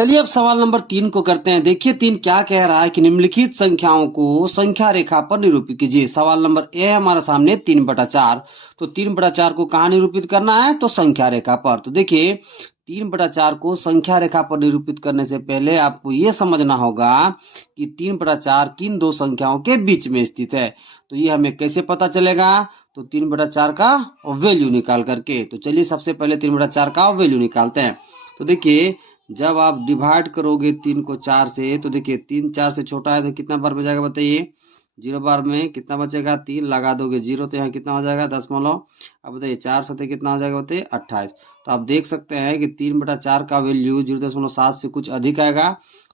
चलिए अब सवाल नंबर 3 को करते हैं। देखिए 3 क्या कह रहा है कि निम्नलिखित संख्याओं को संख्या रेखा पर निरूपित कीजिए। सवाल नंबर ए है हमारे सामने 3/4। तो 3/4 को कहाँ निरूपित करना है? तो संख्या रेखा पर। तो देखिए 3/4 को संख्या रेखा पर निरूपित करने से पहले आपको ये समझना होगा कि 3/4 किन दो संख्याओं के बीच में स्थित है। तो ये हमें कैसे पता चलेगा? तो 3/4 का वैल्यू निकाल करके। तो चलिए सबसे पहले 3/4 का वैल्यू निकालते हैं। तो देखिए जब आप डिवाइड करोगे 3 को 4 से, तो देखिए 3 4 से छोटा है तो कितना बार बचेगा बताइए? 0 बार में कितना बचेगा? 3 लगा दोगे 0 तो यहाँ कितना हो जाएगा? 10 अब बताइए 4 सतह कितना हो जाएगा बताइए? 28। तो आप देख सकते हैं कि 3/4 का वैल्यू 0.7 से कुछ अधिक आएगा।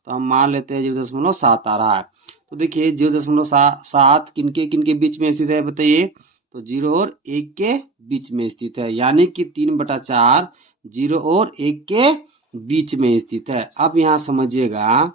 तो हम मान लेते हैं 0.7 आ रहा है। तो देखिए 0.7 किनके किनके बीच में स्थित है बताइए? तो 0 और 1 के बीच में स्थित है, यानी कि 3/4 0 और 1 के बीच में स्थित है। अब यहाँ समझिएगा,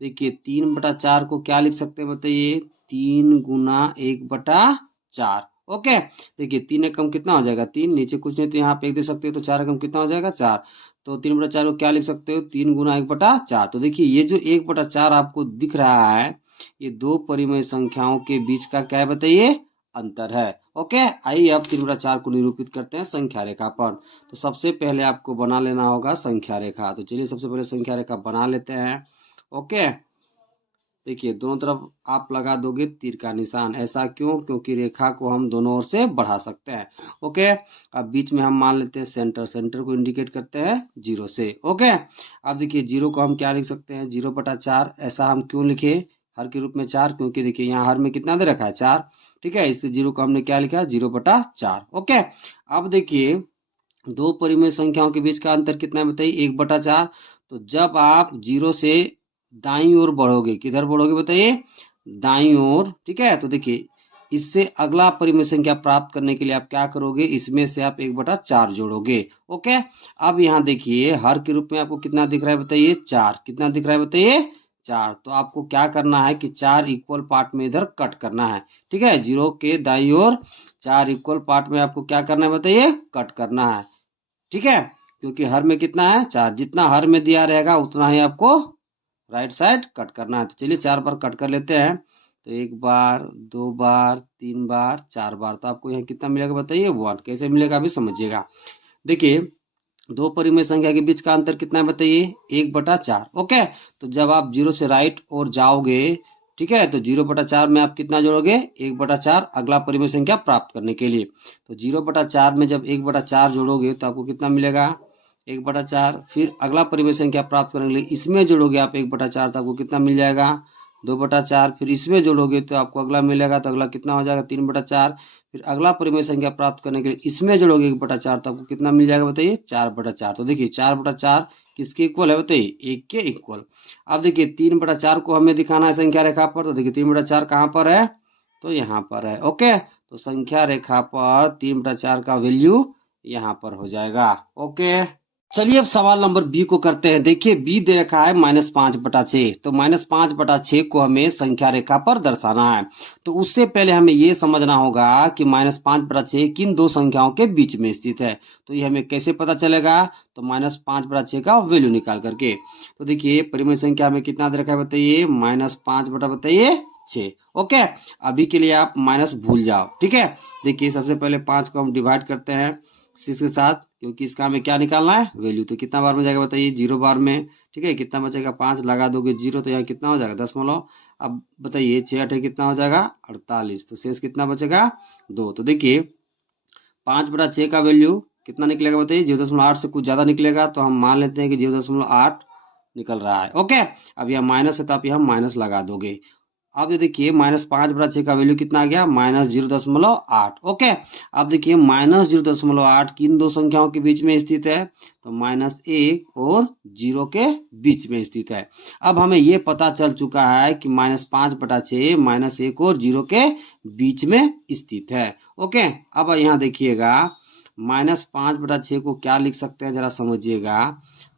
देखिए 3/4 को क्या लिख सकते हैं बताइए? 3 गुना 1/4। ओके, देखिए 3 एकम कितना हो जाएगा? 3, नीचे कुछ नहीं तो यहाँ पे 1 दे सकते हो, तो 4 एकम कितना हो जाएगा? 4। तो 3/4 को क्या लिख सकते हो? 3 गुना 1/4। तो देखिए ये जो 1/4 आपको दिख रहा है, ये दो परिमेय संख्याओं के बीच का क्या है बताइए? अंतर है। ओके, आइए अब 3/4 को निरूपित करते हैं संख्या रेखा पर। तो सबसे पहले आपको बना लेना होगा संख्या रेखा। तो चलिए सबसे पहले संख्या रेखा बना लेते हैं। ओके, देखिए दोनों तरफ आप लगा दोगे तीर का निशान। ऐसा क्यों? क्योंकि रेखा को हम दोनों ओर से बढ़ा सकते हैं। ओके, अब बीच में हम मान लेते हैं सेंटर। सेंटर को इंडिकेट करते हैं 0 से। ओके, अब देखिए 0 को हम क्या लिख सकते हैं? 0/4। ऐसा हम क्यों लिखे हर के रूप में 4? क्योंकि देखिए यहाँ हर में कितना दे रखा है? 4। ठीक है, इससे 0 को हमने क्या लिखा? 0/4। ओके, अब देखिए दो परिमेय संख्याओं के बीच का अंतर कितना है बताइए? 1/4। तो जब आप 0 से दाईं ओर बढ़ोगे, किधर बढ़ोगे बताइए? दाईं ओर। ठीक है, तो देखिए इससे अगला परिमेय संख्या प्राप्त करने के लिए आप क्या करोगे? इसमें से आप 1/4 जोड़ोगे। ओके, अब यहाँ देखिए हर के रूप में आपको कितना दिख रहा है बताइए? 4। कितना दिख रहा है बताइए? 4। तो आपको क्या करना है कि 4 इक्वल पार्ट में इधर कट करना है। ठीक है, 0 के दाईं ओर 4 इक्वल पार्ट में आपको क्या करना है बताइए? कट करना है। ठीक है, क्योंकि हर में कितना है? 4। जितना हर में दिया रहेगा उतना ही आपको राइट साइड कट करना है। तो चलिए 4 बार कट कर लेते हैं। तो 1 बार, 2 बार, 3 बार, 4 बार। तो आपको यहाँ कितना मिलेगा बताइए? 1। कैसे मिलेगा अभी समझिएगा। देखिए दो परिमेय संख्या के बीच का अंतर कितना है बताइए? 1/4। ओके, तो जब आप 0 से राइट और जाओगे, ठीक है, तो 0/4 में आप कितना जोड़ोगे? 1/4 अगला परिमेय संख्या प्राप्त करने के लिए। तो 0/4 में जब 1/4 जोड़ोगे तो आपको कितना मिलेगा? 1/4। फिर अगला परिमेय संख्या प्राप्त करने के लिए इसमें जोड़ोगे आप 1/4, तो आपको कितना मिल जाएगा? 2/4। फिर इसमें जोड़ोगे तो आपको अगला मिलेगा, तो अगला कितना हो जाएगा? 3/4। फिर अगला परिमेय संख्या प्राप्त करने के लिए इसमें जोड़ोगे 1/4, तो आपको कितना मिल जाएगा बताइए? 4/4। तो देखिए 4/4 किसके इक्वल है बताइए? 1 के इक्वल। अब देखिए 3/4 को हमें दिखाना है संख्या रेखा पर। तो देखिए 3/4 कहाँ पर है? तो यहाँ पर है। ओके, तो संख्या रेखा पर 3/4 का वैल्यू यहाँ पर हो जाएगा। ओके, चलिए अब सवाल नंबर बी को करते हैं। देखिए बी दे रखा है -5/6। तो -5/6 को हमें संख्या रेखा पर दर्शाना है। तो उससे पहले हमें ये समझना होगा कि -5/6 किन दो संख्याओं के बीच में स्थित है। तो ये हमें कैसे पता चलेगा? तो -5/6 का वैल्यू निकाल करके। तो देखिए परिमेय संख्या में कितना दे रखा है बताइए? -5 बटा बताइए 6। ओके, अभी के लिए आप माइनस भूल जाओ। ठीक है, देखिए सबसे पहले 5 को हम डिवाइड करते हैं 6 के साथ, क्योंकि इसका हमें क्या निकालना है? वैल्यू। तो कितना बार में जाएगा बताइए? 0 बार में। ठीक है, कितना बचेगा? 5 लगा दोगे 0, तो यहाँ कितना हो जाएगा? 10। अब बताइए 6 8 कितना हो जाएगा? 48। तो शेष कितना बचेगा? 2। तो देखिए 5/6 का वैल्यू कितना निकलेगा बताइए? 0.8 से कुछ ज्यादा निकलेगा, तो हम मान लेते हैं कि 0.8 निकल रहा है। ओके, अब यह माइनस है तो आप यहाँ माइनस लगा दोगे। अब ये देखिए -5/6 का वैल्यू कितना आ गया? -0.8। ओके, अब देखिए -0.8 किन दो संख्याओं के बीच में स्थित है? तो -1 और 0 के बीच में स्थित है। अब हमें ये पता चल चुका है कि -5/6 -1 और 0 के बीच में स्थित है। ओके, अब यहाँ देखिएगा -5/6 को क्या लिख सकते हैं? जरा समझिएगा।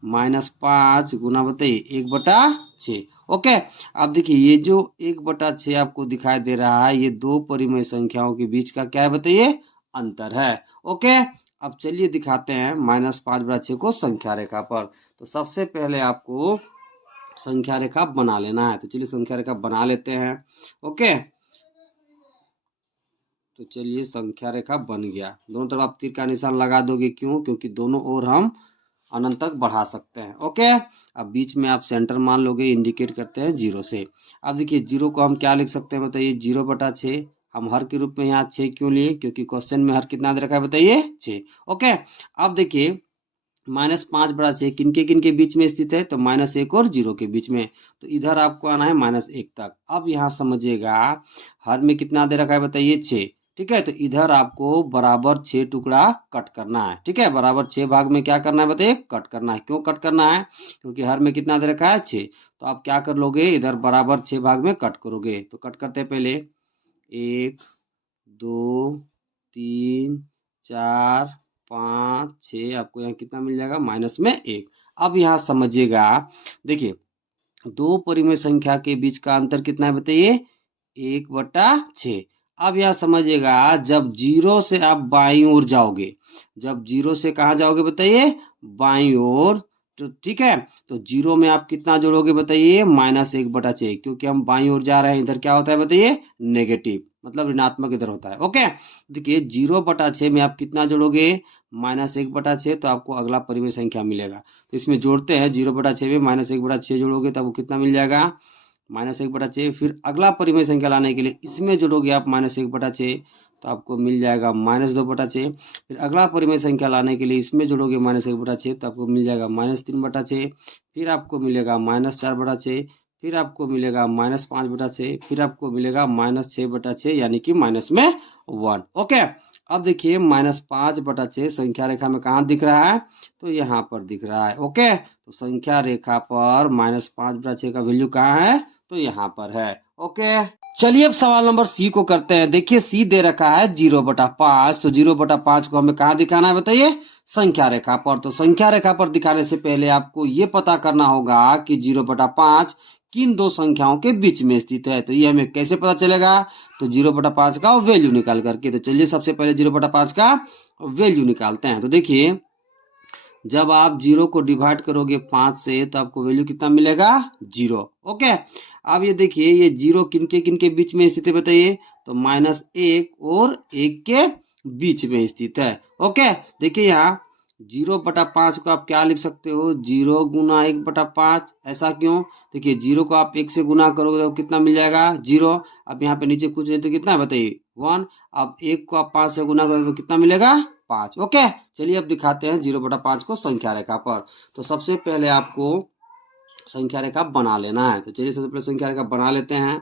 -5 गुना बताइए 1/6। ओके, अब देखिए ये जो 1/6 आपको दिखाई दे रहा है, ये दो परिमेय संख्याओं के बीच का क्या है बताइए? अंतर है। ओके, अब चलिए दिखाते हैं -5/6 को संख्या रेखा पर। तो सबसे पहले आपको संख्या रेखा बना लेना है। तो चलिए संख्या रेखा बना लेते हैं। ओके, तो चलिए संख्या रेखा बन गया। दोनों तरफ आप तीर का निशान लगा दोगे, क्यों? क्योंकि दोनों ओर हम अनंत तक बढ़ा सकते हैं। ओके, अब बीच में आप सेंटर मान लोगे, इंडिकेट करते हैं 0 से। अब देखिए 0 को हम क्या लिख सकते हैं बताइए? 0/6। हम हर के रूप में यहाँ 6 क्यों लिए? क्योंकि क्वेश्चन में हर कितना दे रखा है बताइए? 6। ओके, अब देखिए -5/6 किन के बीच में स्थित है? तो -1 और 0 के बीच में। तो इधर आपको आना है -1 तक। अब यहाँ समझिएगा हर में कितना दे रखा है बताइए? 6। ठीक है, तो इधर आपको बराबर 6 टुकड़ा कट करना है। ठीक है, बराबर 6 भाग में क्या करना है बताइए? कट करना है। क्यों कट करना है? क्योंकि हर में कितना दे रखा है? 6। तो आप क्या कर लोगे? इधर बराबर 6 भाग में कट करोगे। तो कट करते हैं पहले 1 2 3 4 5 6। आपको यहाँ कितना मिल जाएगा? माइनस में 1। अब यहाँ समझिएगा, देखिए दो परिमेय संख्या के बीच का अंतर कितना है बताइए? 1/6। अब यहाँ समझिएगा, जब 0 से आप बाईं ओर जाओगे, जब 0 से कहाँ जाओगे बताइए? बाईं ओर। तो ठीक है, तो 0 में आप कितना जोड़ोगे बताइए? -1/6। क्योंकि हम बाईं ओर जा रहे हैं, इधर क्या होता है बताइए? नेगेटिव, मतलब ऋणात्मक इधर होता है। ओके, देखिए 0/6 में आप कितना जोड़ोगे? -1/6। तो आपको अगला परिमेय संख्या मिलेगा। तो इसमें जोड़ते हैं 0/6 में -1/6 जोड़ोगे तब वो कितना मिल जाएगा? -1/6। फिर अगला परिमेय संख्या लाने के लिए इसमें जोड़ोगे आप -1/6, तो आपको मिल जाएगा -2/6। फिर अगला परिमेय संख्या लाने के लिए इसमें जोड़ोगे -1/6, तो आपको मिल जाएगा -3/6। फिर आपको मिलेगा -4/6। फिर आपको मिलेगा -5/6। फिर आपको मिलेगा -6/6, यानी कि -1। ओके, अब देखिए -5/6 संख्या रेखा में कहाँ दिख रहा है? तो यहाँ पर दिख रहा है। ओके, तो संख्या रेखा पर -5/6 का वैल्यू कहाँ है? तो यहाँ पर है। ओके, चलिए अब सवाल नंबर सी को करते हैं। देखिए सी दे रखा है 0/5। तो 0/5 को हमें कहाँ दिखाना है बताइए? संख्या रेखा पर। तो संख्या रेखा पर दिखाने से पहले आपको ये पता करना होगा कि 0/5 किन दो संख्याओं के बीच में स्थित है। तो ये हमें कैसे पता चलेगा? तो 0/5 का वैल्यू निकाल करके। तो चलिए सबसे पहले 0/5 का वैल्यू निकालते हैं। तो देखिए जब आप 0 को डिवाइड करोगे 5 से, तो आपको वैल्यू कितना मिलेगा? 0। ओके, अब ये देखिए ये 0 किन के बीच में स्थित है बताइए? तो -1 और 1 के बीच में स्थित है। ओके, देखिए यहाँ 0/5 को आप क्या लिख सकते हो? 0 गुना 1/5। ऐसा क्यों? देखिए 0 को आप 1 से गुना करोगे तो कितना मिल जाएगा? 0। अब यहाँ पे नीचे कुछ नहीं तो कितना बताइए? 1। अब 1 को आप 5 से गुना करोगे तो कितना मिलेगा? 5। ओके, चलिए अब दिखाते हैं 0/5 को संख्या रेखा पर। तो सबसे पहले आपको संख्या रेखा बना लेना है। तो चलिए सबसे पहले संख्या रेखा बना लेते हैं।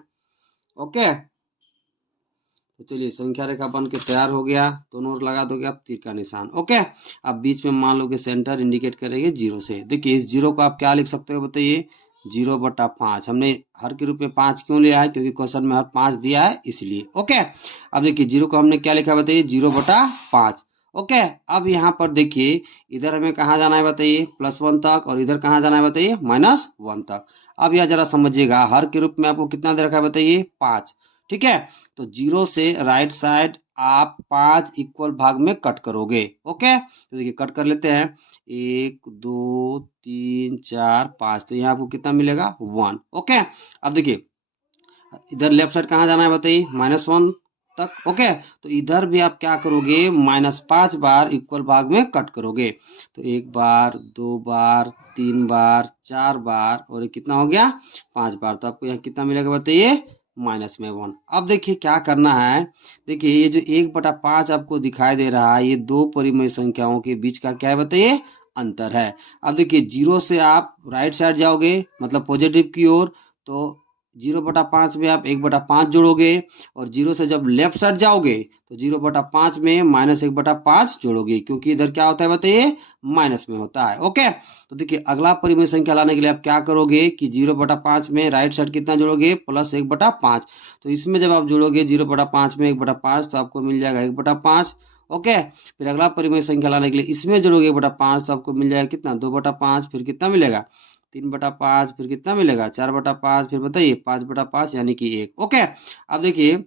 ओके, तो चलिए संख्या रेखा बन के तैयार हो गया। दोनों ओर लगा दोगे आप तीर का निशान। ओके, अब बीच में मान लो कि सेंटर इंडिकेट करेंगे 0 से। देखिए इस 0 को आप क्या लिख सकते हो बताइए? 0/5। हमने हर के रूप में 5 क्यों लिया है? क्योंकि क्वेश्चन में हर 5 दिया है इसलिए। ओके, अब देखिए 0 को हमने क्या लिखा बताइए? 0/5। ओके, अब यहाँ पर देखिए इधर हमें कहाँ जाना है बताइए? +1 तक, और इधर कहाँ जाना है बताइए? -1 तक। अब यह जरा समझिएगा, हर के रूप में आपको कितना दे रखा है बताइए? 5। ठीक है, तो 0 से राइट साइड आप 5 इक्वल भाग में कट करोगे। ओके, तो देखिए कट कर लेते हैं। 1 2 3 4 5। तो यहाँ आपको कितना मिलेगा? 1। ओके, अब देखिए इधर लेफ्ट साइड कहाँ जाना है बताइए? -1 तक। ओके, तो इधर भी आप क्या करोगे? -5 बार इक्वल भाग में कट करोगे। तो 1 बार 2 बार 3 बार 4 बार, और ये कितना हो गया? 5 बार। तो आपको यहाँ कितना मिलेगा बताइए? -1। अब देखिए क्या करना है। देखिए ये जो 1/5 आपको दिखाई दे रहा है, ये दो परिमेय संख्याओं के बीच का क्या है बताइए? अंतर है। अब देखिए 0 से आप राइट साइड जाओगे, मतलब पॉजिटिव की ओर, तो 0/5 में आप 1/5 जोड़ोगे, और 0 से जब लेफ्ट साइड जाओगे तो 0/5 में -1/5 जोड़ोगे, क्योंकि इधर क्या होता है बताइए? माइनस में होता है। ओके, तो देखिए अगला परिमेय संख्या लाने के लिए आप क्या करोगे कि 0/5 में राइट साइड कितना जोड़ोगे? +1/5। तो इसमें जब आप जोड़ोगे 0/5 में 1/5, तो आपको मिल जाएगा 1/5। ओके, फिर अगला परिमेय संख्या लाने के लिए इसमें जोड़ोगे 1/5, तो आपको मिल जाएगा कितना? 2/5। फिर कितना मिलेगा? 3/5। फिर कितना मिलेगा? 4/5। फिर बताइए 5/5, यानी कि 1। ओके, अब देखिए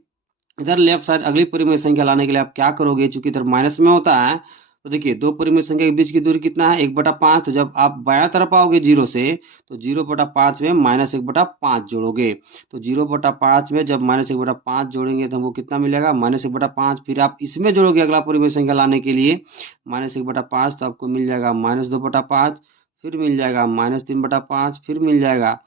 इधर लेफ्ट साइड अगली परिमेय संख्या लाने के लिए आप क्या करोगे? चूंकि इधर माइनस में होता है, तो देखिए दो परिमेय संख्या के बीच की दूरी कितना है, 1/5। तो जब आप बायां तरफ आओगे 0 से तो 0/5 में -1/5 जोड़ोगे। तो 0/5 में जब -1/5 जोड़ेंगे तो हमको कितना मिलेगा, -1/5। फिर आप इसमें जोड़ोगे अगला परिमेय संख्या लाने के लिए -1/5, तो आपको मिल जाएगा -2/5, फिर मिल जाएगा -3/5, फिर मिल जाएगा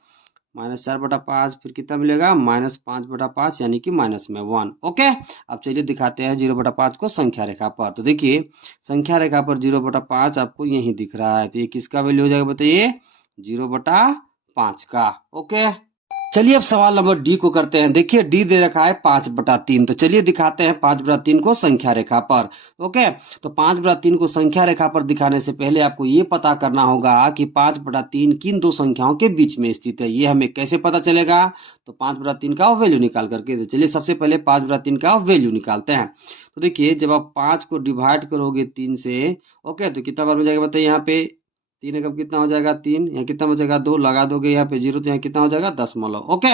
-4/5, फिर कितना मिलेगा -5/5, यानी कि माइनस में 1। ओके, अब चलिए दिखाते हैं 0/5 को संख्या रेखा पर। तो देखिए संख्या रेखा पर 0/5 आपको यही दिख रहा है, तो ये किसका वैल्यू हो जाएगा बताइए, 0/5 का। ओके, चलिए अब सवाल नंबर डी को करते हैं। देखिए डी दे रखा है 5/3, तो चलिए दिखाते हैं 5/3 को संख्या रेखा पर। ओके, तो 5/3 को संख्या रेखा पर दिखाने से पहले आपको ये पता करना होगा कि 5/3 किन दो संख्याओं के बीच में स्थित है। ये हमें कैसे पता चलेगा, तो 5/3 का वैल्यू निकाल करके। तो चलिए सबसे पहले 5/3 का वैल्यू निकालते हैं। तो देखिए जब आप 5 को डिवाइड करोगे 3 से, ओके, तो कितना बार हो जाएगा बताइए, यहाँ पे 3 एकम कितना हो जाएगा 3, यहाँ कितना बचेगा 2, लगा दोगे यहाँ पे 0, तो यहाँ कितना हो जाएगा 10। ओके,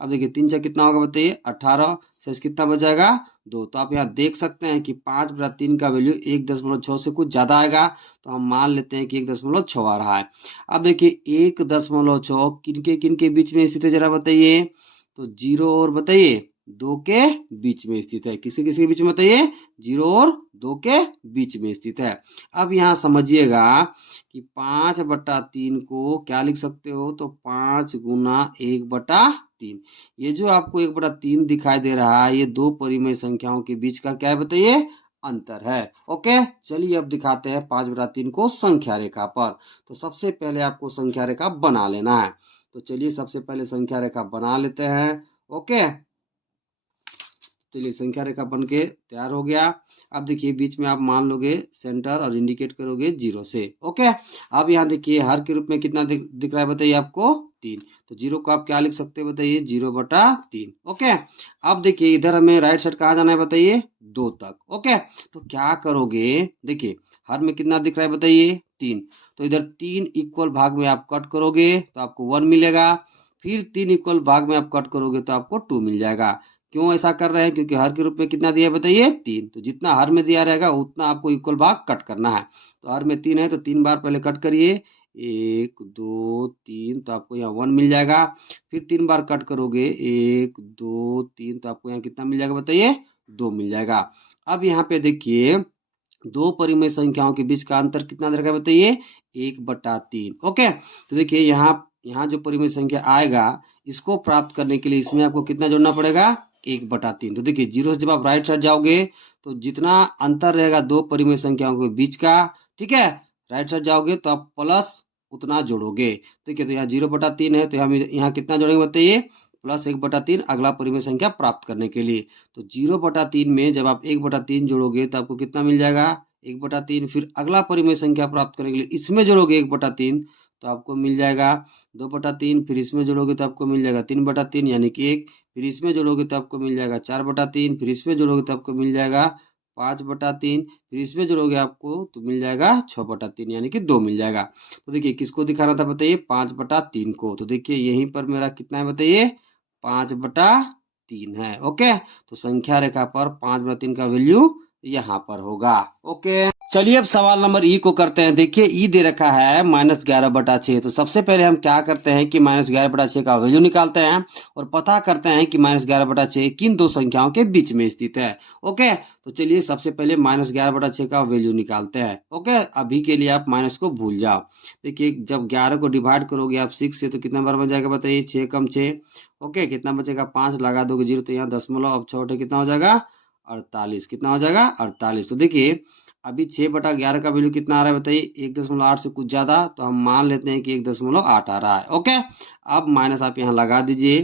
अब देखिए 3 से कितना होगा बताइए 18, शेष कितना बच जाएगा 2। तो आप यहाँ देख सकते हैं कि 5/3 का वैल्यू 1.6 से कुछ ज्यादा आएगा, तो हम मान लेते हैं कि 1.6 आ रहा है। अब देखिए 1.6 किनके बीच में स्थित है जरा बताइए, तो 0 और बताइए 2 के बीच में स्थित है। किसी किसी के बीच में बताइए, 0 और 2 के बीच में स्थित है। अब यहाँ समझिएगा कि 5/3 को क्या लिख सकते हो, तो 5 गुना 1/3। ये जो आपको 1/3 दिखाई दे रहा है, ये दो परिमेय संख्याओं के बीच का क्या है बताइए, अंतर है। ओके, चलिए अब दिखाते हैं 5/3 को संख्या रेखा पर। तो सबसे पहले आपको संख्या रेखा बना लेना है। तो चलिए सबसे पहले संख्या रेखा बना लेते हैं। ओके, चलिए संख्या रेखा बन के तैयार हो गया। अब देखिए बीच में आप मान लोगे सेंटर और इंडिकेट करोगे 0 से। ओके, अब यहाँ देखिए हर के रूप में कितना दिख रहा है बताइए आपको, 3। तो 0 को आप क्या लिख सकते हैं बताइए, 0/3। ओके, अब देखिए इधर हमें राइट साइड कहाँ जाना है बताइए, 2 तक। ओके, तो क्या करोगे, देखिए हर में कितना दिख रहा है बताइए 3, तो इधर 3 इक्वल भाग में आप कट करोगे तो आपको 1 मिलेगा। फिर 3 इक्वल भाग में आप कट करोगे तो आपको 2 मिल जाएगा। क्यों ऐसा कर रहे हैं, क्योंकि हर के रूप में कितना दिया है बताइए 3, तो जितना हर में दिया रहेगा उतना आपको इक्वल भाग कट करना है। तो हर में 3 है तो 3 बार पहले कट करिए, 1 2 3, तो आपको यहाँ 1 मिल जाएगा। फिर 3 बार कट करोगे, 1 2 3, तो आपको यहाँ कितना मिल जाएगा बताइए, 2 मिल जाएगा। अब यहाँ पे देखिए दो परिमेय संख्याओं के बीच का अंतर कितना रहेगा बताइए, 1/3। ओके, तो देखिए यहाँ यहाँ जो परिमेय संख्या आएगा इसको प्राप्त करने के लिए इसमें आपको कितना जोड़ना पड़ेगा, 1/3। तो देखिए 0 से जब आप राइट साइड जाओगे तो जितना अंतर रहेगा दो परिमेय संख्याओं के बीच का, ठीक है, राइट साइड जाओगे तो आप प्लस उतना जोड़ोगे। ठीक है, तो यहाँ 0/3 है तो हम यहाँ कितना जोड़ेंगे बताइए, +1/3 अगला परिमेय संख्या प्राप्त करने के लिए। तो 0/3 में जब आप 1/3 जोड़ोगे तो आपको कितना मिल जाएगा, 1/3। फिर अगला परिमेय संख्या प्राप्त करने के लिए इसमें जोड़ोगे 1/3 तो आपको मिल जाएगा 2/3। फिर इसमें जोड़ोगे तो आपको मिल जाएगा 3/3 यानी कि 1। फिर इसमें जोड़ोगे तो आपको मिल जाएगा 4/3। फिर इसमें जोड़ोगे तो आपको मिल जाएगा 5/3। फिर इसमें जोड़ोगे आपको तो मिल जाएगा 6/3 यानी कि 2 मिल जाएगा। तो देखिए किसको दिखाना था बताइए, 5/3 को। तो देखिए यहीं पर मेरा कितना है बताइए, 5/3 है। ओके, तो संख्या रेखा पर 5/3 का वैल्यू यहाँ पर होगा। ओके, चलिए अब सवाल नंबर ई को करते हैं। देखिए ई दे रखा है -11/6। तो सबसे पहले हम क्या करते हैं कि -11/6 का वैल्यू निकालते हैं और पता करते हैं कि -11/6 किन दो संख्याओं के बीच में स्थित है। ओके, तो चलिए सबसे पहले -11/6 का वैल्यू निकालते हैं। ओके, अभी के लिए आप माइनस को भूल जाओ। देखिए जब 11 को डिवाइड करोगे आप 6 से तो कितना बार बच जाएगा बताइए, 6 कम 6। ओके, कितना बचेगा 5, लगा दोगे 0 तो यहाँ दशमलव, अब 6 कितना हो जाएगा 48। कितना हो जाएगा 48। तो देखिए अभी 6/11 का वैल्यू कितना आ रहा है बताइए, 1.8 से कुछ ज्यादा, तो हम मान लेते हैं कि 1.8 आ रहा है। ओके, अब माइनस आप यहाँ लगा दीजिए।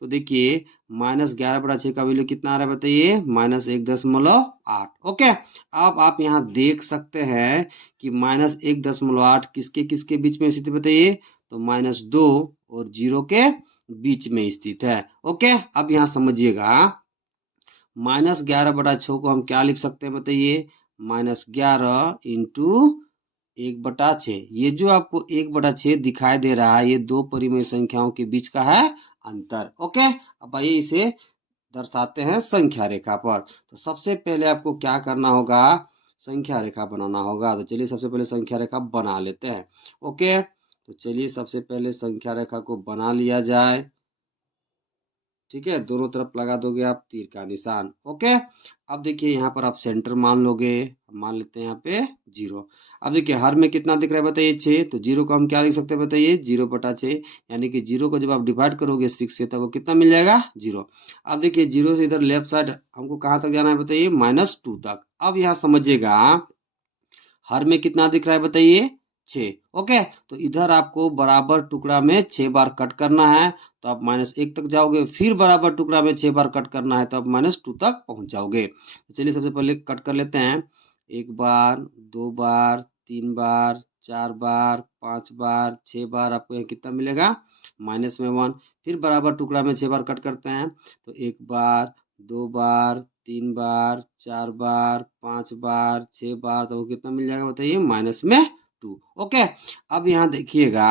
तो देखिए -11/6 का वैल्यू कितना आ रहा है बताइए, -1.8। ओके, अब आप यहाँ देख सकते हैं कि -1.8 किसके किसके बीच में स्थित है बताइए, तो -2 और 0 के बीच में स्थित है। ओके, अब यहाँ समझिएगा -11/6 को हम क्या लिख सकते हैं बताइए, -11 इंटू 1/6। ये जो आपको 1/6 दिखाई दे रहा है ये दो परिमेय संख्याओं के बीच का है अंतर। ओके, अब आइए इसे दर्शाते हैं संख्या रेखा पर। तो सबसे पहले आपको क्या करना होगा संख्या रेखा बनाना होगा। तो चलिए सबसे पहले संख्या रेखा बना लेते हैं। ओके, तो चलिए सबसे पहले संख्या रेखा को बना लिया जाए। ठीक है, दोनों तरफ लगा दोगे आप तीर का निशान। ओके, अब देखिए यहाँ पर आप सेंटर मान लोगे, मान लेते हैं यहाँ पे 0। अब देखिए हर में कितना दिख रहा है बताइए 6, तो 0 को हम क्या लिख सकते हैं बताइए 0/6, यानी कि 0 को जब आप डिवाइड करोगे 6 से तब वो कितना मिल जाएगा 0। अब देखिए 0 से इधर लेफ्ट साइड हमको कहाँ तक जाना है बताइए -2 तक। अब यहाँ समझिएगा हर में कितना दिख रहा है बताइए 6। ओके, तो इधर आपको बराबर टुकड़ा में 6 बार कट करना है, तो आप -1 तक जाओगे, फिर बराबर टुकड़ा में 6 बार कट करना है तो आप -2 तक पहुंच जाओगे। तो चलिए सबसे पहले कट कर लेते हैं। 1 बार, 2 बार, 3 बार, 4 बार, 5 बार, 6 बार, आपको यहाँ कितना मिलेगा -1। फिर बराबर टुकड़ा में 6 बार कट करते हैं, तो 1 बार, 2 बार, 3 बार, 4 बार, 5 बार, 6 बार, तो कितना मिल जाएगा बताइए -2। ओके, अब यहाँ देखिएगा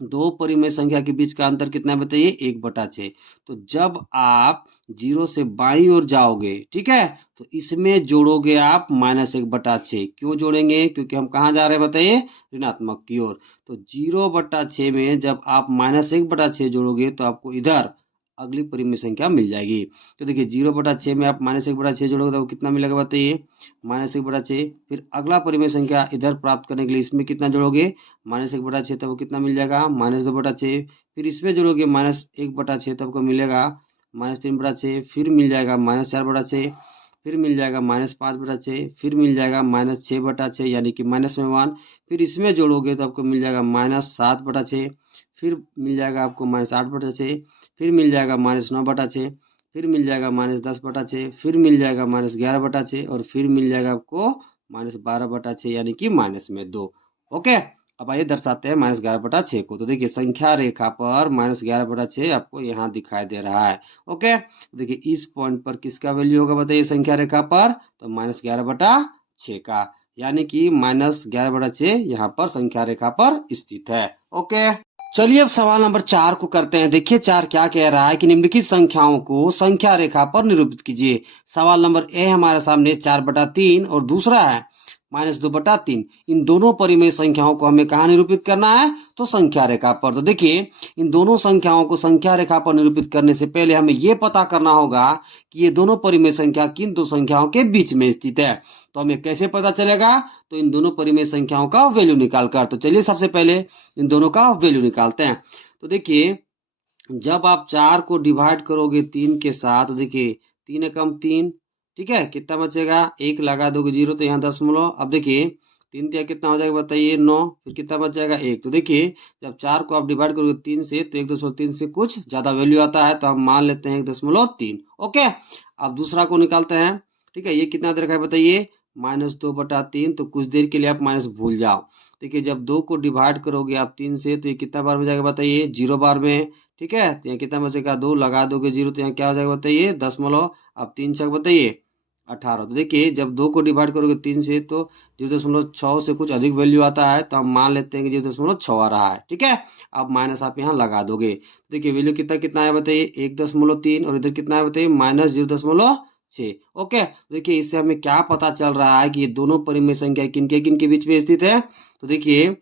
दो परिमेय संख्या के बीच का अंतर कितना है बताइए 1/6। तो जब आप 0 से बाईं ओर जाओगे, ठीक है, तो इसमें जोड़ोगे आप -1/6। क्यों जोड़ेंगे? क्योंकि हम कहाँ जा रहे हैं बताइए ऋणात्मक की ओर। तो 0/6 में जब आप -1/6 जोड़ोगे तो आपको इधर अगली परिमेय संख्या मिल जाएगी। तो देखिए 0/6 में आप -1/6 जोड़ोगे तो कितना मिलेगा बताइए -1/6। फिर अगला परिमेय संख्या इधर प्राप्त करने के लिए इसमें कितना जोड़ोगे -1/6, तब कितना मिल जाएगा -2/6। फिर इसमें जोड़ोगे -1/6 तब को मिलेगा -3/6। फिर मिल जाएगा -4/6। फिर मिल जाएगा -5/6। फिर मिल जाएगा -6/6 यानी कि -1। फिर इसमें जोड़ोगे तो आपको मिल जाएगा -7/6। फिर मिल जाएगा आपको -8/6। फिर मिल जाएगा -9/6। फिर मिल जाएगा -10/6। फिर मिल जाएगा -11/6 और फिर मिल जाएगा आपको -12/6 यानी कि -2। ओके, अब आइए दर्शाते हैं -11/6 को। तो देखिए संख्या रेखा पर -11/6 आपको यहाँ दिखाई दे रहा है। ओके, देखिए इस पॉइंट पर किसका वैल्यू होगा बताइए संख्या रेखा पर, तो -11/6 का, यानी कि -11/6 यहाँ पर संख्या रेखा पर स्थित है। ओके, चलिए अब सवाल नंबर 4 को करते हैं। देखिए 4 क्या कह रहा है कि निम्नलिखित संख्याओं को संख्या रेखा पर निरूपित कीजिए। सवाल नंबर ए हमारे सामने 4/3 और दूसरा है -2/3। इन दोनों परिमेय संख्याओं को हमें कहाँ निरूपित करना है, तो संख्या रेखा पर। तो देखिए इन दोनों संख्याओं को संख्या रेखा पर निरूपित करने से पहले हमें यह पता करना होगा कि ये दोनों परिमेय संख्या किन दो संख्याओं के बीच में स्थित है। तो हमें कैसे पता चलेगा, तो इन दोनों परिमेय संख्याओं का वैल्यू निकाल कर। तो चलिए सबसे पहले इन दोनों का वैल्यू निकालते हैं। तो देखिए जब आप 4 को डिवाइड करोगे 3 के साथ, देखिए 3 एकम 3, ठीक है, कितना बचेगा 1 लगा दोगे 0, तो यहाँ दशमलव। अब देखिए 3 तिया कितना हो जाएगा बताइए 9, फिर कितना बच जाएगा 1। तो देखिए जब 4 को आप डिवाइड करोगे 3 से तो 1.3 से कुछ ज्यादा वैल्यू आता है, तो हम मान लेते हैं 1.3। ओके, अब दूसरा को निकालते हैं। ठीक है, ये कितना दे रखा है बताइए -2/3। तो कुछ देर के लिए आप माइनस भूल जाओ। देखिए जब 2 को डिवाइड करोगे आप 3 से तो ये कितना बार हो जाएगा बताइए 0 बार में। ठीक है, तो यहाँ कितना बचेगा 2 लगा दोगे 0, तो यहाँ क्या हो जाएगा बताइए दशमलव। अब 3 छक बताइए 18। तो देखिए जब 2 को डिवाइड करोगे 3 से तो 0.6 से कुछ अधिक वैल्यू आता है, तो हम मान लेते हैं कि 0.6 आ रहा है। ठीक है, अब माइनस आप यहाँ लगा दोगे। देखिए वैल्यू कितना कितना है बताइए 1.3 और इधर कितना है बताइए -0.6। ओके, देखिए इससे हमें क्या पता चल रहा है कि ये दोनों परिमेय संख्या किनके किनके बीच में स्थित है। तो देखिए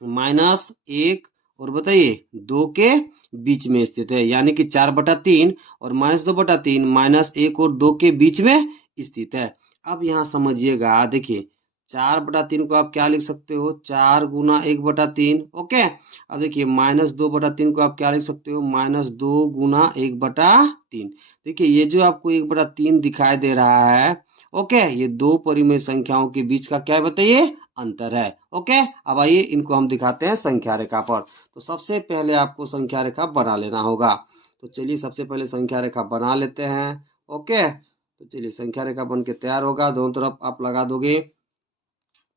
-1 और बताइए 2 के बीच में स्थित है, यानी कि 4/3 और -2/3 -1 और 2 के बीच में स्थित है। अब यहाँ समझिएगा, देखिए 4/3 को आप क्या लिख सकते हो 4 गुना 1/3। ओके, अब देखिए -2/3 को आप क्या लिख सकते हो -2 गुना 1/3। देखिए ये जो आपको 1/3 दिखाई दे रहा है, ओके, ये दो परिमेय संख्याओं के बीच का क्या बताइए अंतर है। ओके, अब आइए इनको हम दिखाते हैं संख्या रेखा पर। तो सबसे पहले आपको संख्या रेखा बना लेना होगा। तो चलिए सबसे पहले संख्या रेखा बना लेते हैं। ओके, तो चलिए संख्या रेखा बन के तैयार होगा। दोनों तरफ आप लगा दोगे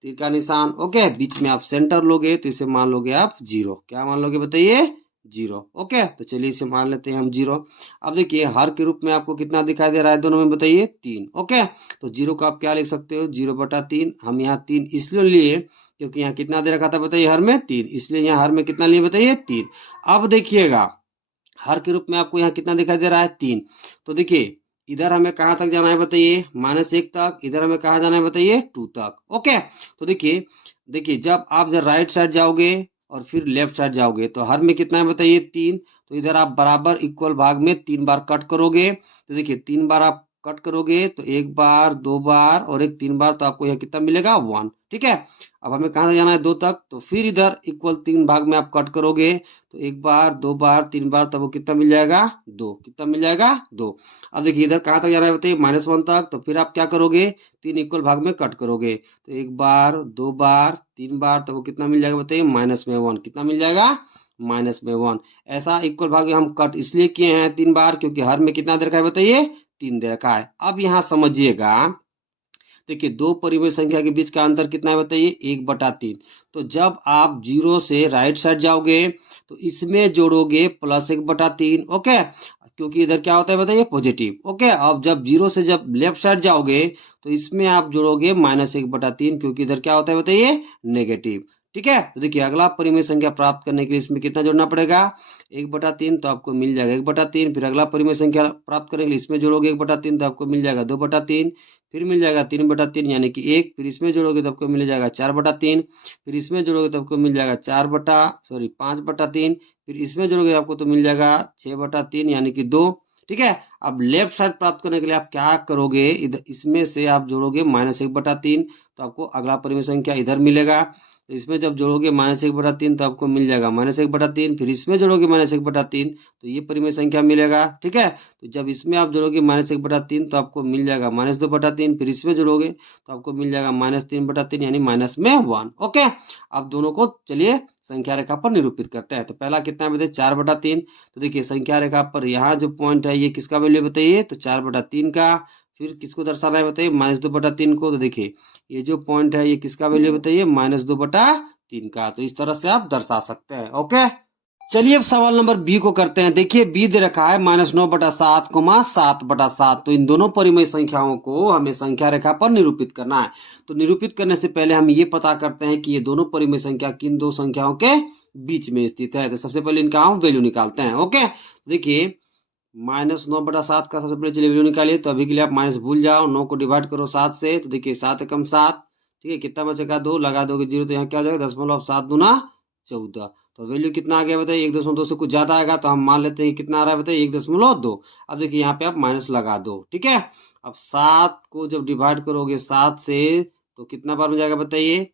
तीर का निशान। ओके, बीच में आप सेंटर लोगे तो इसे मान लोगे आप 0। क्या मान लोगे बताइए 0। ओके, तो चलिए इसे मान लेते हैं हम 0। अब देखिए हर के रूप में आपको कितना दिखाई दे रहा है दोनों में बताइए 3। ओके, तो 0 को आप क्या लिख सकते हो 0/3। हम यहाँ 3 इसलिए लिए क्योंकि यहाँ कितना दे रखा था बताइए हर में 3, इसलिए यहाँ हर में कितना लिए बताइए 3। अब देखिएगा हर के रूप में आपको यहाँ कितना दिखाई दे रहा है 3। तो देखिए इधर हमें कहाँ तक जाना है बताइए, -1 तक। इधर हमें कहाँ जाना है बताइए, 2 तक। ओके, तो देखिए देखिए जब आप इधर राइट साइड जाओगे और फिर लेफ्ट साइड जाओगे तो हर में कितना है बताइए, 3। तो इधर आप बराबर इक्वल भाग में 3 बार कट करोगे। तो देखिए 3 बार आप कट करोगे तो 1 बार, 2 बार और एक 3 बार, तो आपको यह कितना मिलेगा, 1। ठीक है, अब हमें कहाँ जाना है, 2 तक। तो फिर इधर इक्वल 3 भाग में आप कट करोगे तो 1 बार, 2 बार, 3 बार, तब वो कितना मिल जाएगा, 2। कितना मिल जाएगा, 2। अब देखिए इधर कहाँ तक जाना है बताइए, -1 तक। तो फिर आप क्या करोगे, 3 इक्वल भाग में कट करोगे तो 1 बार, 2 बार, 3 बार, तो वो कितना मिल जाएगा बताइए, -1। कितना मिल जाएगा, -1। ऐसा इक्वल भाग में हम कट इसलिए किए हैं 3 बार, क्योंकि हर में कितना दे रखा है बताइए, 3 दे रखा है। अब यहाँ समझिएगा, देखिए दो परिमेय संख्या के बीच का अंतर कितना है बताइए, 1/3। तो जब आप 0 से राइट साइड जाओगे तो इसमें जोड़ोगे +1/3। ओके, क्योंकि इधर क्या होता है बताइए, पॉजिटिव। ओके, अब जब 0 से जब लेफ्ट साइड जाओगे तो इसमें आप जोड़ोगे -1/3, क्योंकि इधर क्या होता है बताइए, नेगेटिव। ठीक है, तो देखिए अगला परिमेय संख्या प्राप्त करने के लिए इसमें कितना जोड़ना पड़ेगा, 1/3, तो आपको मिल जाएगा 1/3। फिर अगला परिमेय संख्या प्राप्त करने के लिए इसमें जोड़ोगे 1/3, तो आपको मिल जाएगा 2/3। फिर मिल जाएगा 3/3 यानी कि 1। फिर इसमें जोड़ोगे तो आपको मिल जाएगा 4/3। फिर इसमें जोड़ोगे तो आपको मिल जाएगा 5/3। फिर इसमें जोड़ोगे आपको तो मिल जाएगा 6/3 यानी कि 2। ठीक है, अब लेफ्ट साइड प्राप्त करने के लिए आप क्या करोगे, इधर इसमें से आप जोड़ोगे -1/3, तो आपको अगला परिमेय संख्या इधर मिलेगा। तो इसमें जब जोड़ोगे -1/3 तो आपको मिल जाएगा -1/3। फिर इसमें जोड़ोगे -1/3 तो ये परिमेय संख्या मिलेगा। ठीक है, तो जब इसमें आप जोड़ोगे -1/3 तो आपको मिल जाएगा -2/3। फिर इसमें जोड़ोगे तो आपको मिल जाएगा -3/3 यानी -1। ओके, अब दोनों को चलिए संख्या रेखा पर निरूपित करते हैं। तो पहला कितना है बताइए, 4/3। तो देखिए संख्या रेखा पर यहाँ जो पॉइंट है ये किसका वैल्यू बताइए, तो 4/3 का। फिर किसको दर्शाना है बताइए, -2/3 को। तो देखिए ये जो पॉइंट है ये किसका वैल्यू बताइए, -2/3 का। तो इस तरह से आप दर्शा सकते हैं। ओके, चलिए अब सवाल नंबर बी को करते हैं। देखिए बी दे रखा है -9/7, 7/7। तो इन दोनों परिमेय संख्याओं को हमें संख्या रेखा पर निरूपित करना है। तो निरूपित करने से पहले हम ये पता करते हैं कि ये दोनों परिमेय संख्या किन दो संख्याओं के बीच में स्थित है। तो सबसे पहले इनका हम वैल्यू निकालते हैं। ओके, देखिए -9/7 का सबसे पहले चलिए वैल्यू निकालिए। तो अभी के लिए आप माइनस भूल जाओ, 9 को डिवाइड करो 7 से। तो देखिए 7 एकम 7। ठीक है, कितना बचेगा, 2। लगा दोगे 0 तो यहाँ क्या हो जाएगा, 0.7 दूना 14। तो वैल्यू कितना आ गया बताइए, 1.2 से कुछ ज्यादा आएगा तो हम मान लेते हैं कितना आ रहा है बताइए, 1.2। अब देखिए यहाँ पे आप माइनस लगा दो। ठीक है, अब 7 को जब डिवाइड करोगे 7 से तो कितना बार में जाएगा बताइए,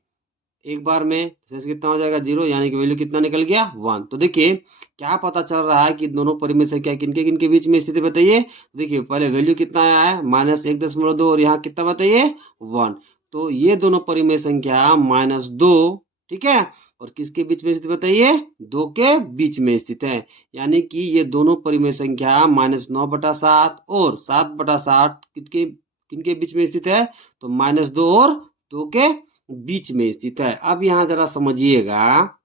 एक बार में। शेष कितना हो जाएगा, 0, यानी कि वैल्यू कितना निकल गया, 1। तो देखिए क्या पता चल रहा है कि दोनों परिमेय संख्या किनके किनके बीच में स्थित है बताइए। तो देखिए पहले वैल्यू कितना आया है, -1.2 और यहाँ कितना बताइए, 1। तो ये दोनों परिमेय संख्या -2, ठीक है, और किसके बीच में स्थित बताइए, 2 के बीच में स्थित है। यानी कि ये दोनों परिमेय संख्या -9/7 और 7/7 किनके किनके बीच में स्थित है, तो -2 और 2 के बीच में स्थित है। अब यहाँ जरा समझिएगा,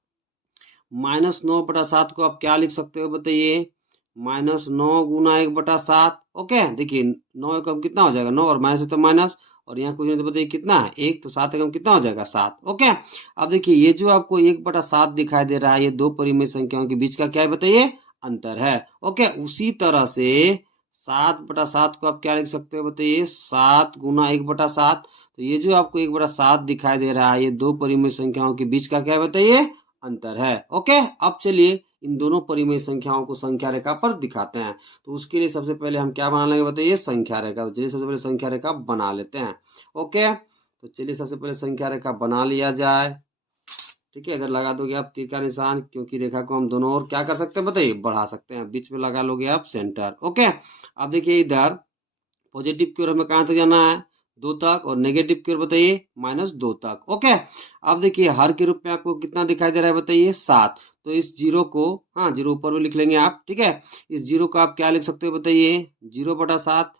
-9/7 को आप क्या लिख सकते हो बताइए, -9 गुना 1/7। ओके, देखिए 9 एकम कितना हो जाएगा, 9 और माइनस है तो माइनस, और यहाँ कुछ नहीं तो बताइए कितना है, 1। तो 7 एकम कितना हो जाएगा, 7। ओके, अब देखिए ये जो आपको 1/7 दिखाई दे रहा है, ये दो परिमेय संख्याओं के बीच का क्या है बताइए, अंतर है। ओके, उसी तरह से 7/7 को आप क्या लिख सकते हो बताइए, 7 गुना 1/7। तो ये जो आपको 1/7 दिखाई दे रहा है, ये दो परिमेय संख्याओं के बीच का क्या है बताइए, अंतर है। ओके, अब चलिए इन दोनों परिमेय संख्याओं को संख्या रेखा पर दिखाते हैं। तो उसके लिए सबसे पहले हम क्या बना लेंगे बताइए, संख्या रेखा। तो चलिए सबसे पहले संख्या रेखा बना लेते हैं। ओके, तो चलिए सबसे पहले संख्या रेखा बना लिया जाए। ठीक है, अगर लगा दोगे आप तीर का निशान, क्योंकि रेखा को हम दोनों ओर क्या कर सकते हैं बताइए, बढ़ा सकते हैं। बीच में लगा लोगे आप सेंटर। ओके, अब देखिए इधर पॉजिटिव की ओर हमें कहां तक जाना है, 2 तक, और नेगेटिव की ओर बताइए -2 तक। ओके, अब देखिए हर के रूप में आपको कितना दिखाई दे रहा है बताइए, 7। तो इस जीरो को, हाँ जीरो ऊपर में लिख लेंगे आप। ठीक है, इस जीरो को आप क्या लिख सकते हो बताइए, 0/7।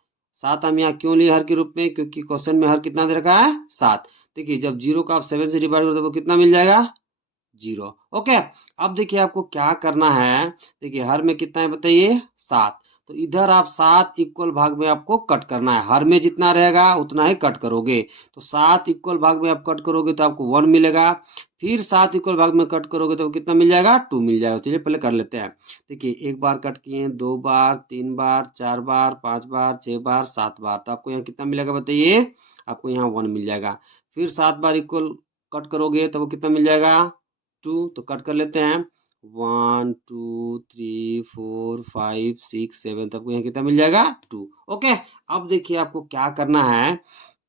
7 हम यहाँ क्यों लिए हर के रूप में, क्योंकि क्वेश्चन में हर कितना दे रखा है, 7। देखिए जब जीरो को आप 7 से डिवाइड करोगे तो कितना मिल जाएगा, 0। ओके, अब देखिए आपको क्या करना है, देखिए हर में कितना है बताइए, 7। तो तो इधर आप 7 इक्वल भाग में आपको कट करना है, हर में जितना रहेगा उतना ही कट करोगे। तो 7 इक्वल भाग में आप कट करोगे तो आपको 1 मिलेगा, फिर 7 इक्वल भाग में कट करोगे तो कितना मिल जाएगा, 2 मिल जाएगा। चलिए पहले कर लेते हैं। देखिए एक बार कट किए, 2 बार, 3 बार, 4 बार, 5 बार, 6 बार, 7 बार, तो आपको यहाँ कितना मिलेगा बताइए, आपको यहाँ 1 मिल जाएगा। फिर 7 बार इक्वल कट करोगे तो वो कितना मिल जाएगा, 2। तो कट कर लेते हैं, 1 2 3 4 5 6 7, तो आपको यहाँ कितना मिल जाएगा, 2। ओके, अब देखिए आपको क्या करना है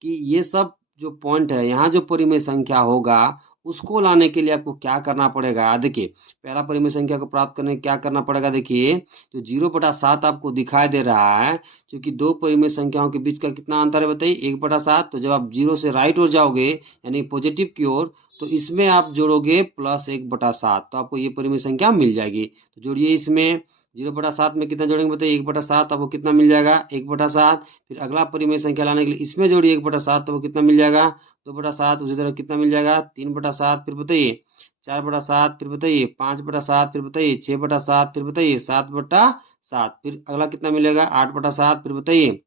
कि ये सब जो पॉइंट है, यहाँ जो परिमेय संख्या होगा उसको लाने के लिए आपको क्या करना पड़ेगा। देखिए पहला परिमेय संख्या को प्राप्त करने क्या करना पड़ेगा, देखिए जो 0/7 आपको दिखाई दे रहा है, क्योंकि दो परिमेय संख्याओं के बीच का कितना अंतर है बताइए, 1/7। तो जब आप 0 से राइट ओर जाओगे यानी पॉजिटिव की ओर, तो इसमें आप जोड़ोगे +1/7, तो आपको ये परिमेय संख्या मिल जाएगी। तो जोड़िए इसमें 0/7 में कितना जोड़ेंगे बताइए, 1/7, आपको कितना मिल जाएगा, 1/7। फिर अगला परिमेय संख्या लाने के लिए इसमें जोड़िए 1/7, तो वो कितना मिल जाएगा, 2/7। उसी तरह कितना मिल जाएगा, 3/7। फिर बताइए 4/7। फिर बताइए 5/7। फिर बताइए 6/7। फिर बताइए 7/7। फिर अगला कितना मिलेगा, 8/7। फिर बताइए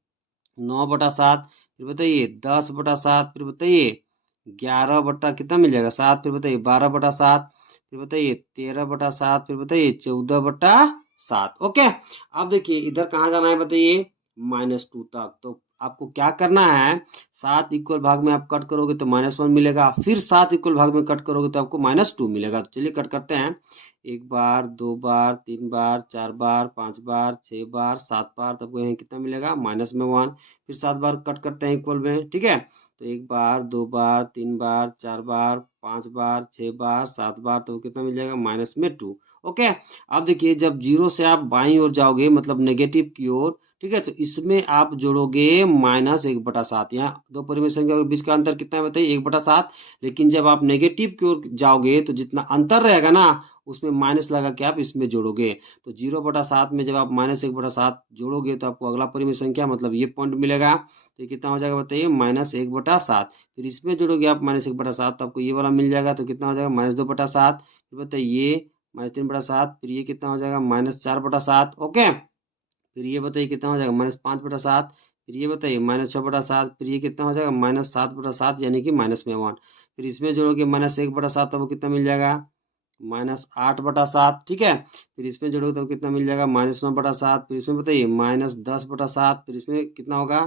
9/7। फिर बताइए 10/7। फिर बताइए 11 बटा कितना मिल जाएगा, 7। फिर बताइए 12/7। फिर बताइए 13/7। फिर बताइए 14/7। ओके, अब देखिए इधर कहाँ जाना है बताइए, -2 तक। तो आपको क्या करना है, 7 इक्वल भाग में आप कट करोगे तो -1 मिलेगा, फिर 7 इक्वल भाग में कट करोगे तो आपको -2 मिलेगा। तो चलिए कट करते हैं, 1 बार, 2 बार, 3 बार, 4 बार, 5 बार, 6 बार, 7 बार, तो आपको यहाँ कितना मिलेगा, -1। फिर 7 बार कट करते हैं इक्वल में, ठीक है। तो 1 बार, 2 बार, 3 बार, 4 बार, 5 बार, 6 बार, 7 बार, तो कितना मिल जाएगा, -2। ओके, अब देखिए जब 0 से आप बाईं ओर जाओगे मतलब नेगेटिव की ओर, ठीक है, तो इसमें आप जोड़ोगे -1/7। यहाँ दो परिमेय संख्या के बीच का अंतर कितना है बताइए, 1/7। लेकिन जब आप नेगेटिव की ओर जाओगे तो जितना अंतर रहेगा ना उसमें माइनस लगा के आप इसमें जोड़ोगे। तो 0/7 में जब आप -1/7 जोड़ोगे तो आपको अगला परिमेय संख्या मतलब ये पॉइंट मिलेगा। तो ये कितना हो जाएगा बताइए, -1/7। फिर इसमें जोड़ोगे आप -1/7 तो आपको ये वाला मिल जाएगा। तो कितना हो जाएगा, -2/7। फिर बताइए -3/7। फिर ये कितना हो जाएगा, -4/7। ओके, फिर ये बताइए कितना हो जाएगा, -5/7। फिर ये बताइए -6/7। फिर ये कितना हो जाएगा, -7/7 यानी कि -1। फिर इसमें जोड़ोगे -1/7 तो वो कितना मिल जाएगा, -8/7। ठीक है, फिर इसमें जोड़ोगे तो कितना मिल जाएगा, -9/7। फिर इसमें बताइए -10/7। फिर इसमें कितना होगा,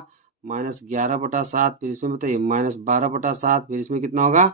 -11/7। फिर इसमें बताइए -12/7। फिर इसमें कितना होगा,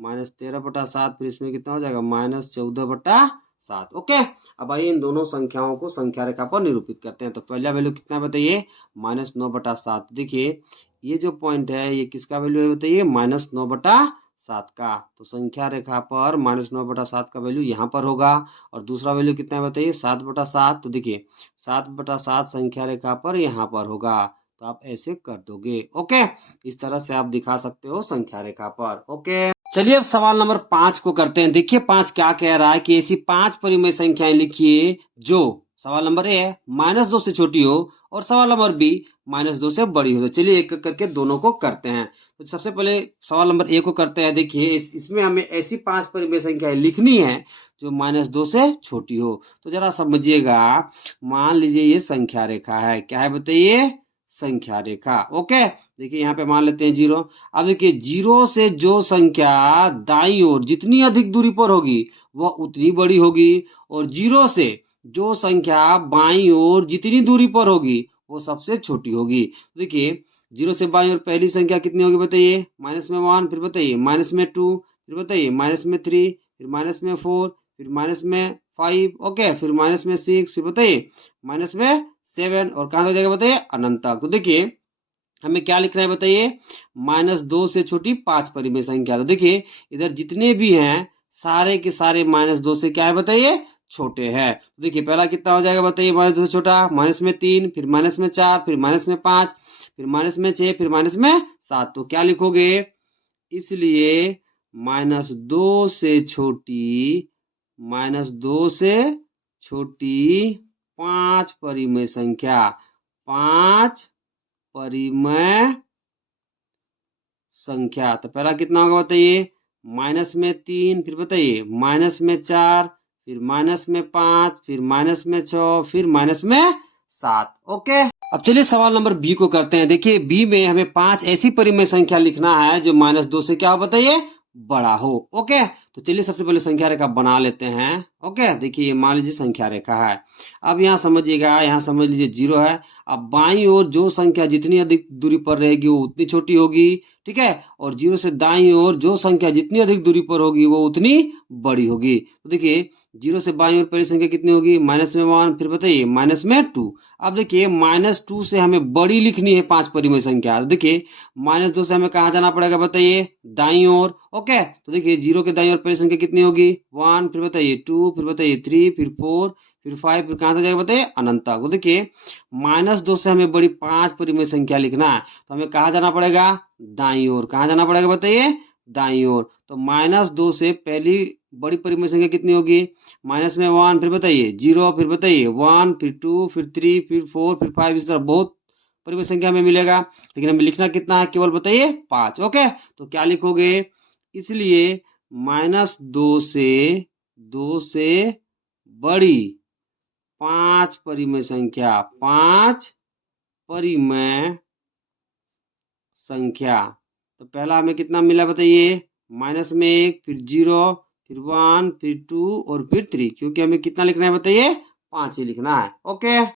-13/7। फिर इसमें कितना हो जाएगा, -14/7। ओके, अब आइए इन दोनों संख्याओं को संख्या रेखा पर निरूपित करते हैं। तो पहला वैल्यू कितना बताइए, -9/7। देखिए ये जो पॉइंट है ये किसका वैल्यू है बताइए, -9/7 का। तो संख्या रेखा पर -9/7 का वैल्यू यहाँ पर होगा। और दूसरा वैल्यू कितना है बताइए, 7/7। तो देखिए 7/7 संख्या रेखा पर यहाँ पर होगा। तो आप ऐसे कर दोगे। ओके, इस तरह से आप दिखा सकते हो संख्या रेखा पर। ओके, चलिए अब सवाल नंबर 5 को करते हैं। देखिए 5 क्या कह रहा है कि ऐसी 5 परिमेय संख्याएं लिखिए जो, सवाल नंबर ए है, -2 से छोटी हो और सवाल नंबर बी -2 से बड़ी हो। तो चलिए एक एक करके दोनों को करते हैं। तो सबसे पहले सवाल नंबर ए को करते हैं। देखिए इसमें हमें ऐसी 5 परिमेय संख्याएं लिखनी है जो -2 से छोटी हो। तो जरा समझिएगा, मान लीजिए ये संख्या रेखा है, क्या है बताइए, संख्या रेखा। ओके, देखिए यहाँ पे मान लेते हैं 0। अब देखिए 0 से जो संख्या दाईं ओर जितनी अधिक दूरी पर होगी वह उतनी बड़ी होगी, और 0 से जो संख्या बाईं ओर जितनी दूरी पर होगी वो सबसे छोटी होगी। देखिए 0 से बाईं ओर पहली संख्या कितनी होगी बताइए, -1। फिर बताइए -2। फिर बताइए -3। फिर -4। फिर -5। ओके, फिर -6। फिर बताइए -7। और कहाँ तक जाएगा बताइए, अनंत तक। तो देखिए हमें क्या लिखना है बताइए, -2 से छोटी 5 परिमेय संख्या। तो देखिए इधर जितने भी हैं सारे के सारे -2 से क्या है बताइए, छोटे हैं। तो देखिए पहला कितना हो जाएगा बताइए, -2 से छोटा, -3। फिर -4। फिर -5। फिर -6। फिर -7। तो क्या लिखोगे, इसलिए -2 से छोटी, -2 से छोटी 5 परिमेय संख्या, 5 परिमेय संख्या। तो पहला कितना होगा बताइए, -3। फिर बताइए -4। फिर -5। फिर -6। फिर 7। ओके, अब चलिए सवाल नंबर बी को करते हैं। देखिए बी में हमें 5 ऐसी परिमेय संख्या लिखना है जो -2 से क्या हो बताइए, बड़ा हो। ओके, तो चलिए सबसे पहले संख्या रेखा बना लेते हैं। ओके, देखिए मान लीजिए संख्या रेखा है। अब यहाँ समझिएगा, यहाँ समझ लीजिए 0 है। अब बाईं ओर जो संख्या जितनी अधिक दूरी पर रहेगी वो उतनी छोटी होगी, ठीक है। और 0 से दाईं ओर जो संख्या जितनी अधिक दूरी पर होगी वो उतनी बड़ी होगी। तो देखिए 0 से बाईं ओर पहली संख्या कितनी होगी, -1, फिर बताइए -2। अब देखिए -2 से हमें बड़ी लिखनी है 5 परिमेय संख्या। तो देखिए -2 से हमें कहाँ जाना पड़ेगा बताइए, दाईं ओर। ओके, तो देखिए 0 के दाईं ओर पहली संख्या कितनी होगी, 1, फिर बताइए 2, फिर बताइए 3, फिर 4, फिर 5, फिर कहाँ से जाएगा बताइए, अनंत तक। तो देखिए -2 से हमें बड़ी 5 परिमेय संख्या लिखना है, तो हमें कहाँ जाना पड़ेगा, दाईं ओर। कहाँ जाना पड़ेगा बताइए, दाईं ओर। तो -2 से पहली बड़ी परिमेय संख्या कितनी होगी, -1, फिर बताइए 0, फिर बताइए 1, फिर 2, फिर 3, फिर 4, फिर 5, इस तरह बहुत परिमेय संख्या हमें मिलेगा। लेकिन हमें लिखना कितना है, केवल बताइए 5। ओके, तो क्या लिखोगे, इसलिए -2 से बड़ी 5 परिमेय संख्या, 5 परिमेय संख्या। तो पहला हमें कितना मिला बताइए, -1, फिर 0, फिर 1, फिर 2 और फिर 3, क्योंकि हमें कितना लिखना है बताइए, 5 ही लिखना है। ओके।